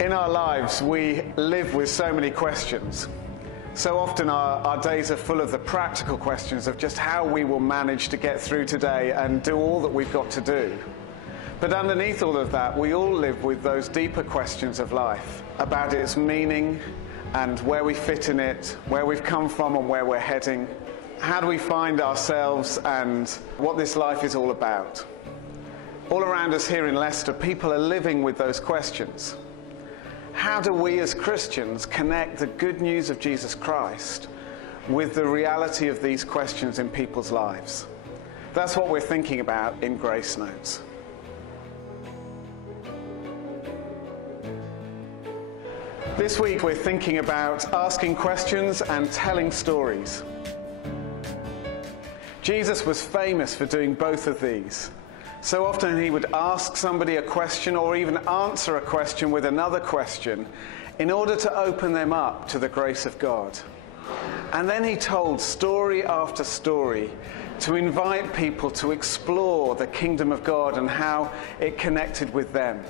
In our lives, we live with so many questions. So often our days are full of the practical questions of just how we will manage to get through today and do all that we've got to do. But underneath all of that, we all live with those deeper questions of life, about its meaning and where we fit in it, where we've come from and where we're heading. How do we find ourselves and what this life is all about? All around us here in Leicester, people are living with those questions. How do we as Christians connect the good news of Jesus Christ with the reality of these questions in people's lives? That's what we're thinking about in Grace Notes. This week we're thinking about asking questions and telling stories. Jesus was famous for doing both of these. So often he would ask somebody a question or even answer a question with another question in order to open them up to the grace of God. And then he told story after story to invite people to explore the kingdom of God and how it connected with them.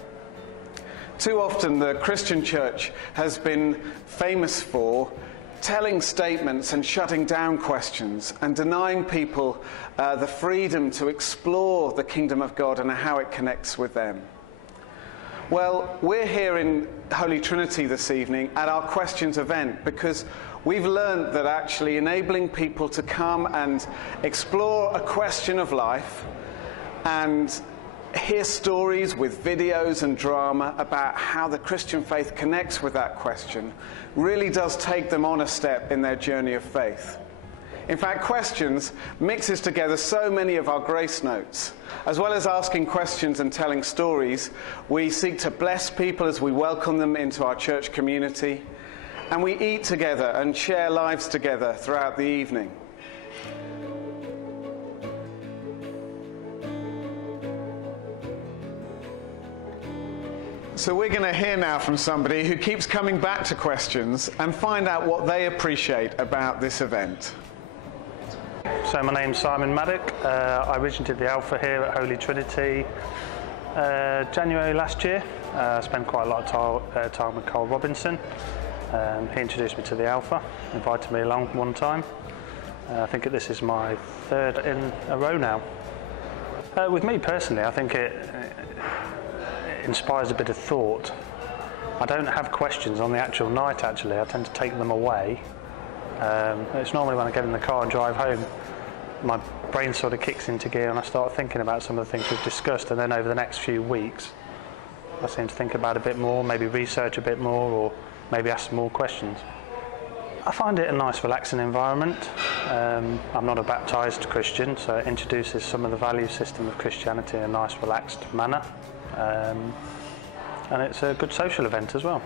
Too often the Christian church has been famous for telling statements and shutting down questions and denying people the freedom to explore the kingdom of God and how it connects with them. Well, we're here in Holy Trinity this evening at our questions event because we've learned that actually enabling people to come and explore a question of life and hear stories with videos and drama about how the Christian faith connects with that question really does take them on a step in their journey of faith. In fact, questions mixes together so many of our grace notes. As well as asking questions and telling stories, we seek to bless people as we welcome them into our church community, and we eat together and share lives together throughout the evening. So we're going to hear now from somebody who keeps coming back to questions and find out what they appreciate about this event. So my name's Simon Maddock. I originally did the Alpha here at Holy Trinity January last year. I spent quite a lot of time with Carl Robinson. He introduced me to the Alpha, invited me along one time. I think this is my third in a row now. With me personally, I think it inspires a bit of thought. I don't have questions on the actual night actually, I tend to take them away. It's normally when I get in the car and drive home, my brain sort of kicks into gear and I start thinking about some of the things we've discussed, and then over the next few weeks I seem to think about a bit more, maybe research a bit more, or maybe ask some more questions. I find it a nice relaxing environment. I'm not a baptised Christian, so it introduces some of the value system of Christianity in a nice relaxed manner. And it's a good social event as well.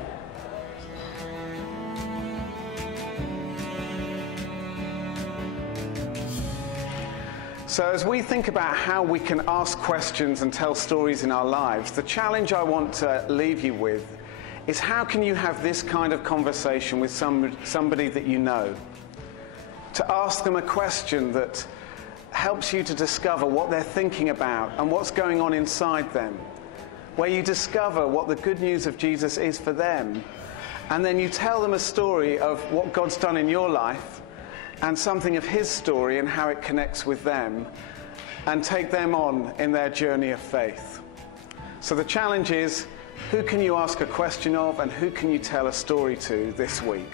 So as we think about how we can ask questions and tell stories in our lives, the challenge I want to leave you with is how can you have this kind of conversation with somebody that you know? To ask them a question that helps you to discover what they're thinking about and what's going on inside them, where you discover what the good news of Jesus is for them, and then you tell them a story of what God's done in your life and something of his story and how it connects with them, and take them on in their journey of faith. So the challenge is, who can you ask a question of and who can you tell a story to this week?